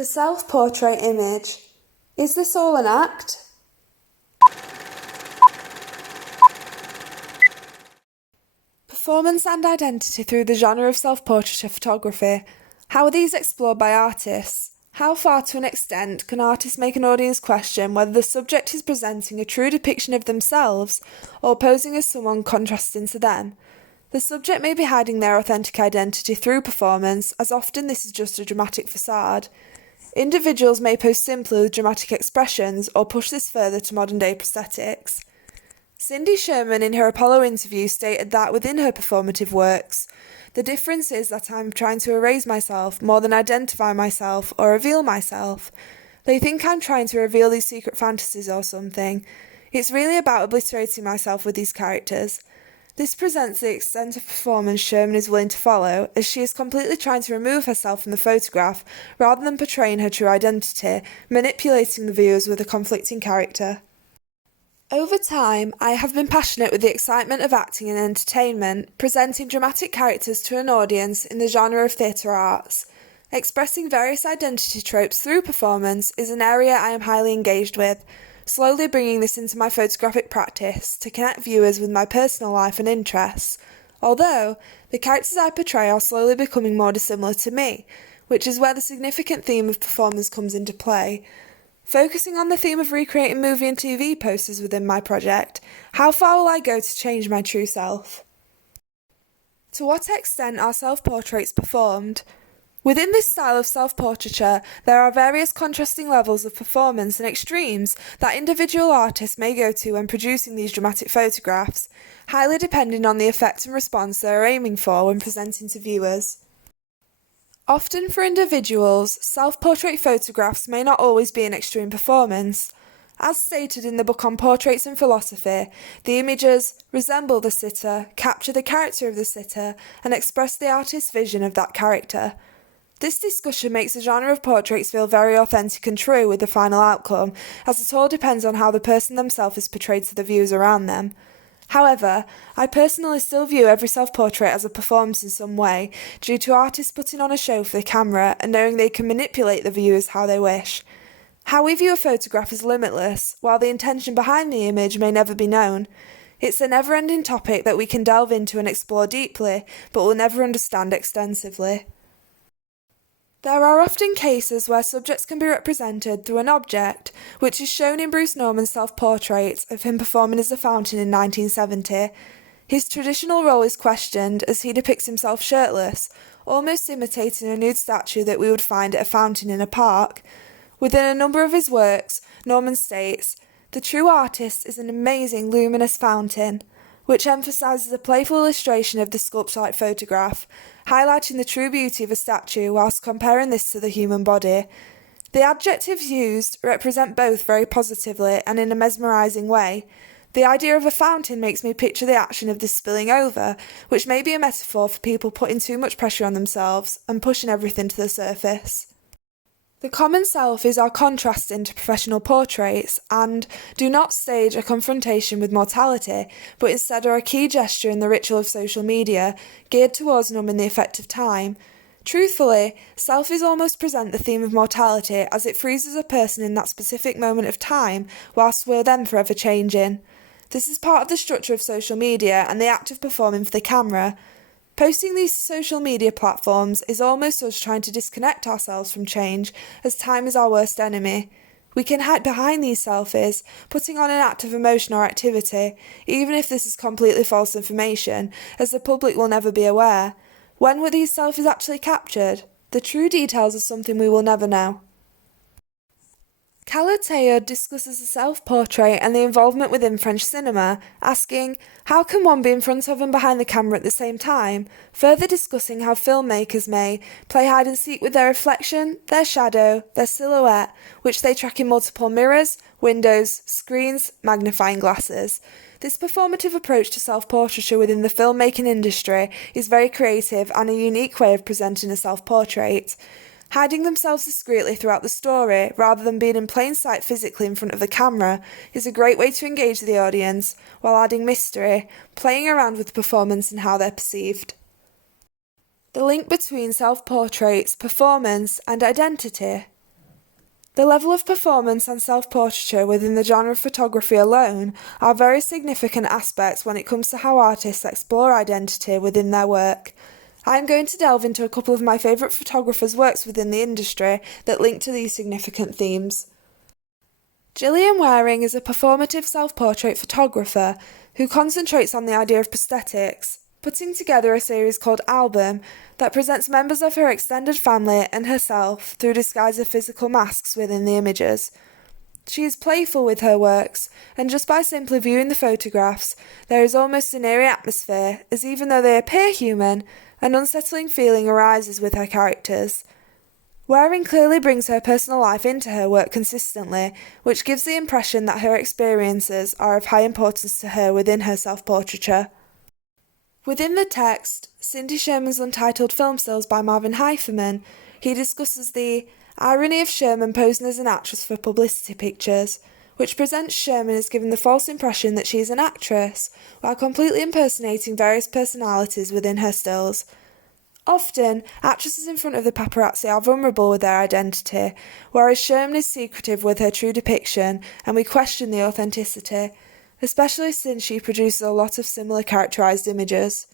The self-portrait image. Is this all an act? Performance and identity through the genre of self-portraiture photography. How are these explored by artists? How far to an extent can artists make an audience question whether the subject is presenting a true depiction of themselves or posing as someone contrasting to them? The subject may be hiding their authentic identity through performance, as often this is just a dramatic facade. Individuals may pose simply with dramatic expressions or push this further to modern-day prosthetics. Sherman in her Apollo interview stated that within her performative works, the difference is that I'm trying to erase myself more than identify myself or reveal myself. They think I'm trying to reveal these secret fantasies or something. It's really about obliterating myself with these characters. This presents the extent of performance Sherman is willing to follow, as she is completely trying to remove herself from the photograph rather than portraying her true identity, manipulating the viewers with a conflicting character. Over time, I have been passionate with the excitement of acting and entertainment, presenting dramatic characters to an audience in the genre of theatre arts. Expressing various identity tropes through performance is an area I am highly engaged with, slowly bringing this into my photographic practice to connect viewers with my personal life and interests, although the characters I portray are slowly becoming more dissimilar to me, which is where the significant theme of performance comes into play. Focusing on the theme of recreating movie and TV posters within my project, how far will I go to change my true self? To what extent are self-portraits performed? Within this style of self-portraiture, there are various contrasting levels of performance and extremes that individual artists may go to when producing these dramatic photographs, highly depending on the effect and response they are aiming for when presenting to viewers. Often for individuals, self-portrait photographs may not always be an extreme performance. As stated in the book on Portraits and Philosophy, the images resemble the sitter, capture the character of the sitter, and express the artist's vision of that character. This discussion makes the genre of portraits feel very authentic and true with the final outcome, as it all depends on how the person themselves is portrayed to the viewers around them. However, I personally still view every self-portrait as a performance in some way, due to artists putting on a show for the camera and knowing they can manipulate the viewers how they wish. How we view a photograph is limitless, while the intention behind the image may never be known. It's a never-ending topic that we can delve into and explore deeply, but will never understand extensively. There are often cases where subjects can be represented through an object, which is shown in Bruce Norman's self-portrait of him performing as a fountain in 1970. His traditional role is questioned as he depicts himself shirtless, almost imitating a nude statue that we would find at a fountain in a park. Within a number of his works, Norman states, "The true artist is an amazing luminous fountain," which emphasises a playful illustration of the sculpture-like photograph, highlighting the true beauty of a statue whilst comparing this to the human body. The adjectives used represent both very positively and in a mesmerising way. The idea of a fountain makes me picture the action of this spilling over, which may be a metaphor for people putting too much pressure on themselves and pushing everything to the surface. The common self is our contrast into professional portraits and do not stage a confrontation with mortality, but instead are a key gesture in the ritual of social media, geared towards numbing the effect of time. Truthfully, selfies almost present the theme of mortality as it freezes a person in that specific moment of time, whilst we're then forever changing. This is part of the structure of social media and the act of performing for the camera. Posting these social media platforms is almost us trying to disconnect ourselves from change, as time is our worst enemy. We can hide behind these selfies, putting on an act of emotion or activity, even if this is completely false information, as the public will never be aware. When were these selfies actually captured? The true details are something we will never know. Calateo discusses the self-portrait and the involvement within French cinema, asking, how can one be in front of and behind the camera at the same time? Further discussing how filmmakers may play hide and seek with their reflection, their shadow, their silhouette, which they track in multiple mirrors, windows, screens, magnifying glasses. This performative approach to self-portraiture within the filmmaking industry is very creative and a unique way of presenting a self-portrait. Hiding themselves discreetly throughout the story, rather than being in plain sight physically in front of the camera, is a great way to engage the audience, while adding mystery, playing around with the performance and how they're perceived. The link between self-portraits, performance, and identity. The level of performance and self-portraiture within the genre of photography alone are very significant aspects when it comes to how artists explore identity within their work. I am going to delve into a couple of my favourite photographers' works within the industry that link to these significant themes. Gillian Waring is a performative self-portrait photographer who concentrates on the idea of prosthetics, putting together a series called Album that presents members of her extended family and herself through disguise of physical masks within the images. She is playful with her works, and just by simply viewing the photographs, there is almost an eerie atmosphere, as even though they appear human, an unsettling feeling arises with her characters. Waring clearly brings her personal life into her work consistently, which gives the impression that her experiences are of high importance to her within her self-portraiture. Within the text, Cindy Sherman's untitled film stills by Marvin Heiferman, he discusses the irony of Sherman posing as an actress for publicity pictures, which presents Sherman as giving the false impression that she is an actress, while completely impersonating various personalities within her stills. Often, actresses in front of the paparazzi are vulnerable with their identity, whereas Sherman is secretive with her true depiction, and we question the authenticity, especially since she produces a lot of similar characterised images.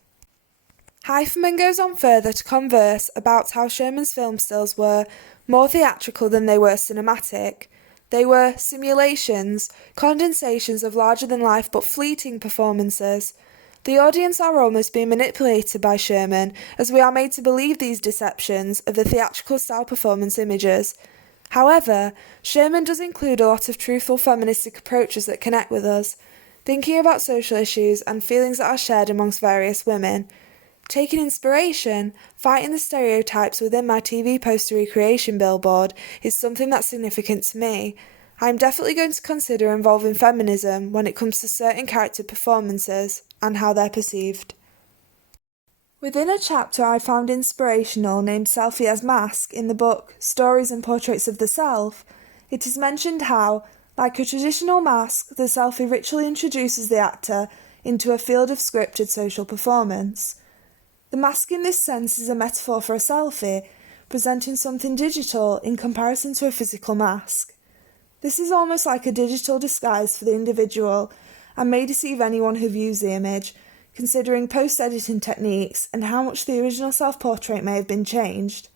Heiferman goes on further to converse about how Sherman's film stills were more theatrical than they were cinematic. They were simulations, condensations of larger-than-life but fleeting performances. The audience are almost being manipulated by Sherman, as we are made to believe these deceptions of the theatrical-style performance images. However, Sherman does include a lot of truthful feministic approaches that connect with us, thinking about social issues and feelings that are shared amongst various women. Taking inspiration, fighting the stereotypes within my TV poster recreation billboard is something that's significant to me. I am definitely going to consider involving feminism when it comes to certain character performances and how they're perceived. Within a chapter I found inspirational named Selfie as Mask in the book Stories and Portraits of the Self, it is mentioned how, like a traditional mask, the selfie ritually introduces the actor into a field of scripted social performance. The mask in this sense is a metaphor for a selfie, presenting something digital in comparison to a physical mask. This is almost like a digital disguise for the individual and may deceive anyone who views the image, considering post-editing techniques and how much the original self-portrait may have been changed.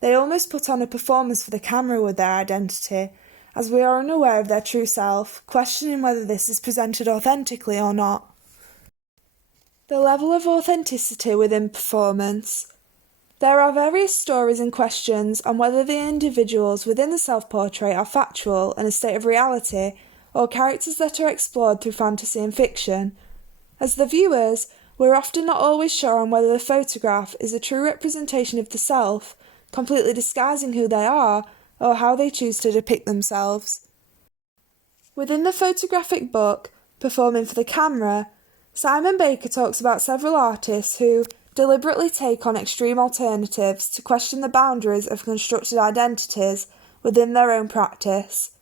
They almost put on a performance for the camera with their identity, as we are unaware of their true self, questioning whether this is presented authentically or not. The level of authenticity within performance. There are various stories and questions on whether the individuals within the self-portrait are factual and a state of reality, or characters that are explored through fantasy and fiction. As the viewers, we're often not always sure on whether the photograph is a true representation of the self, completely disguising who they are, or how they choose to depict themselves. Within the photographic book, Performing for the Camera, Simon Baker talks about several artists who deliberately take on extreme alternatives to question the boundaries of constructed identities within their own practice.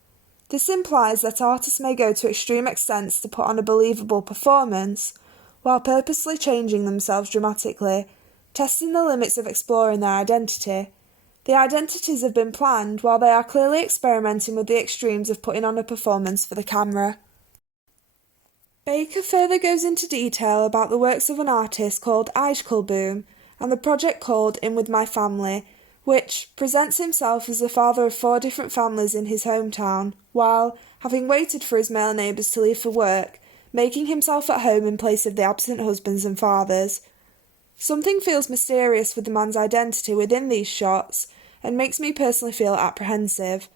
This implies that artists may go to extreme extents to put on a believable performance, while purposely changing themselves dramatically, testing the limits of exploring their identity. The identities have been planned while they are clearly experimenting with the extremes of putting on a performance for the camera. Baker further goes into detail about the works of an artist called Boom and the project called In With My Family, which presents himself as the father of 4 different families in his hometown, while, having waited for his male neighbours to leave for work, making himself at home in place of the absent husbands and fathers. Something feels mysterious with the man's identity within these shots, and makes me personally feel apprehensive.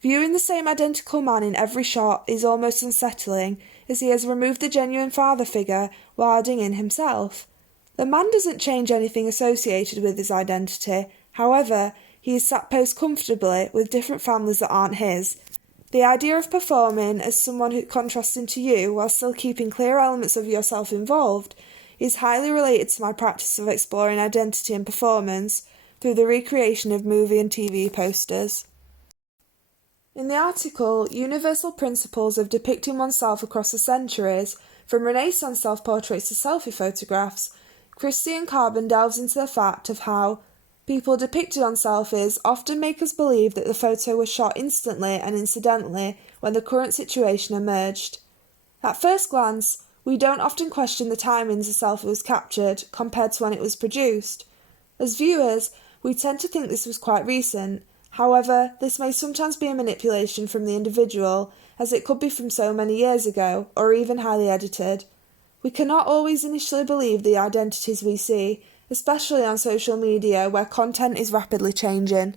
Viewing the same identical man in every shot is almost unsettling, as he has removed the genuine father figure while adding in himself. The man doesn't change anything associated with his identity, however, he is sat posed comfortably with different families that aren't his. The idea of performing as someone who contrasting to you while still keeping clear elements of yourself involved is highly related to my practice of exploring identity and performance through the recreation of movie and TV posters. In the article Universal Principles of Depicting Oneself Across the Centuries, from Renaissance self-portraits to selfie photographs, Christian Carbon delves into the fact of how People depicted on selfies often make us believe that the photo was shot instantly and incidentally when the current situation emerged. At first glance, we don't often question the timings a selfie was captured compared to when it was produced. As viewers, we tend to think this was quite recent. However, this may sometimes be a manipulation from the individual, as it could be from so many years ago, or even highly edited. We cannot always initially believe the identities we see, especially on social media where content is rapidly changing.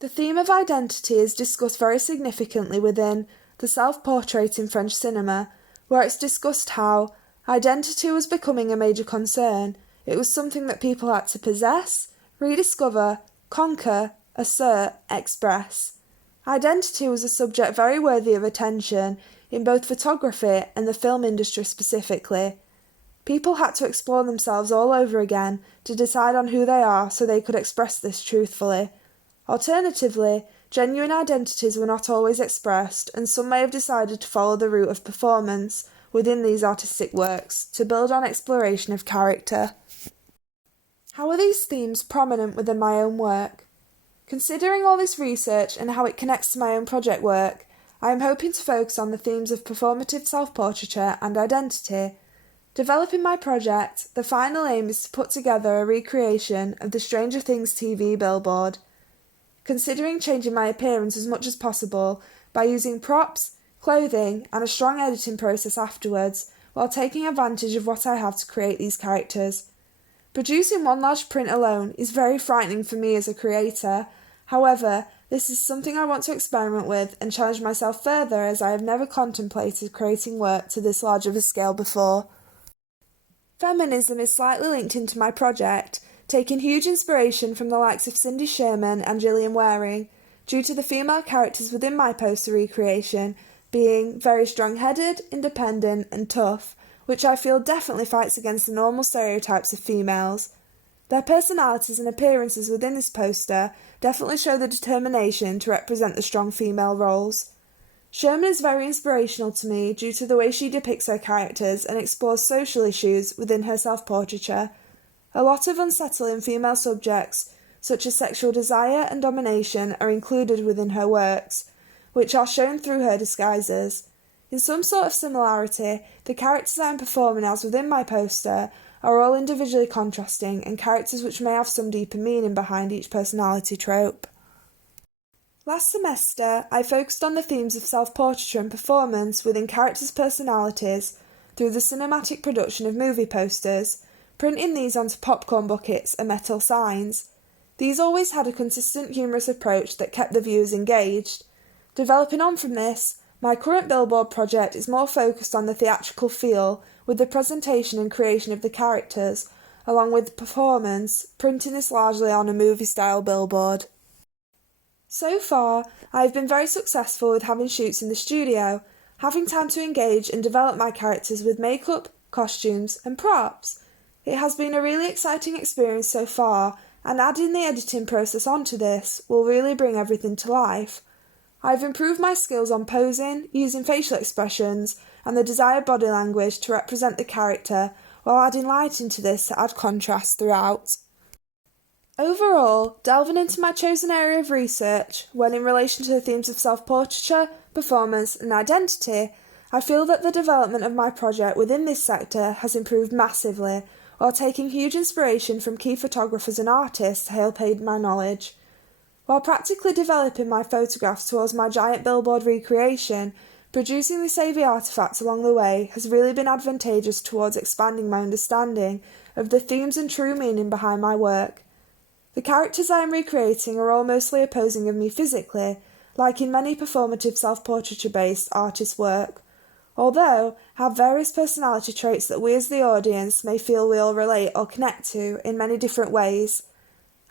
The theme of identity is discussed very significantly within the self-portrait in French cinema, where it's discussed how identity was becoming a major concern. It was something that people had to possess, rediscover, conquer, assert, express. Identity was a subject very worthy of attention in both photography and the film industry specifically. People had to explore themselves all over again to decide on who they are so they could express this truthfully. Alternatively, genuine identities were not always expressed, and some may have decided to follow the route of performance within these artistic works to build on exploration of character. How are these themes prominent within my own work? Considering all this research and how it connects to my own project work, I am hoping to focus on the themes of performative self-portraiture and identity. Developing my project, the final aim is to put together a recreation of the Stranger Things TV billboard. Considering changing my appearance as much as possible by using props, clothing, and a strong editing process afterwards, while taking advantage of what I have to create these characters. Producing one large print alone is very frightening for me as a creator. However, this is something I want to experiment with and challenge myself further, as I have never contemplated creating work to this large of a scale before. Feminism is slightly linked into my project, taking huge inspiration from the likes of Sherman and Gillian due to the female characters within my poster recreation being very strong-headed, independent and tough, which I feel definitely fights against the normal stereotypes of females. Their personalities and appearances within this poster definitely show the determination to represent the strong female roles. Sherman is very inspirational to me due to the way she depicts her characters and explores social issues within her self-portraiture. A lot of unsettling female subjects, such as sexual desire and domination, are included within her works, which are shown through her disguises. In some sort of similarity, the characters I am performing as within my poster are all individually contrasting and characters which may have some deeper meaning behind each personality trope. Last semester, I focused on the themes of self-portraiture and performance within characters' personalities through the cinematic production of movie posters, printing these onto popcorn buckets and metal signs. These always had a consistent humorous approach that kept the viewers engaged. Developing on from this, my current billboard project is more focused on the theatrical feel, with the presentation and creation of the characters, along with the performance, printing this largely on a movie-style billboard. So far, I have been very successful with having shoots in the studio, having time to engage and develop my characters with makeup, costumes and props. It has been a really exciting experience so far, and adding the editing process onto this will really bring everything to life. I've improved my skills on posing, using facial expressions and the desired body language to represent the character, while adding light into this to add contrast throughout. Overall, delving into my chosen area of research, when in relation to the themes of self-portraiture, performance and identity, I feel that the development of my project within this sector has improved massively, while taking huge inspiration from key photographers and artists to help aid my knowledge. While practically developing my photographs towards my giant billboard recreation, producing this AV Artefact along the way has really been advantageous towards expanding my understanding of the themes and true meaning behind my work. The characters I am recreating are all mostly opposing of me physically, like in many performative self-portraiture-based artist work, although have various personality traits that we as the audience may feel we all relate or connect to in many different ways.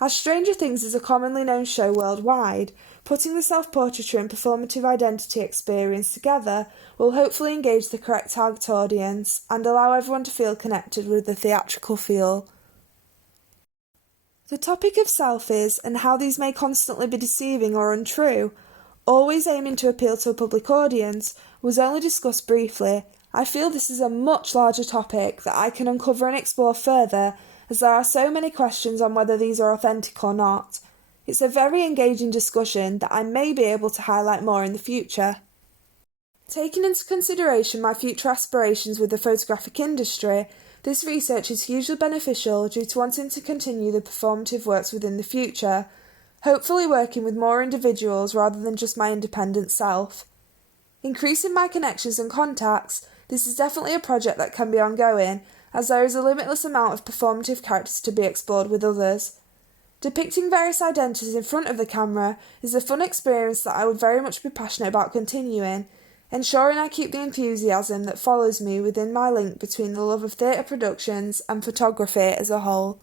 As Stranger Things is a commonly known show worldwide, putting the self-portraiture and performative identity experience together will hopefully engage the correct target audience and allow everyone to feel connected with the theatrical feel. The topic of selfies and how these may constantly be deceiving or untrue, always aiming to appeal to a public audience, was only discussed briefly. I feel this is a much larger topic that I can uncover and explore further, as there are so many questions on whether these are authentic or not. It's a very engaging discussion that I may be able to highlight more in the future. Taking into consideration my future aspirations with the photographic industry, this research is hugely beneficial due to wanting to continue the performative works within the future, hopefully working with more individuals rather than just my independent self. Increasing my connections and contacts, this is definitely a project that can be ongoing, as there is a limitless amount of performative characters to be explored with others. Depicting various identities in front of the camera is a fun experience that I would very much be passionate about continuing, ensuring I keep the enthusiasm that follows me within my link between the love of theatre productions and photography as a whole.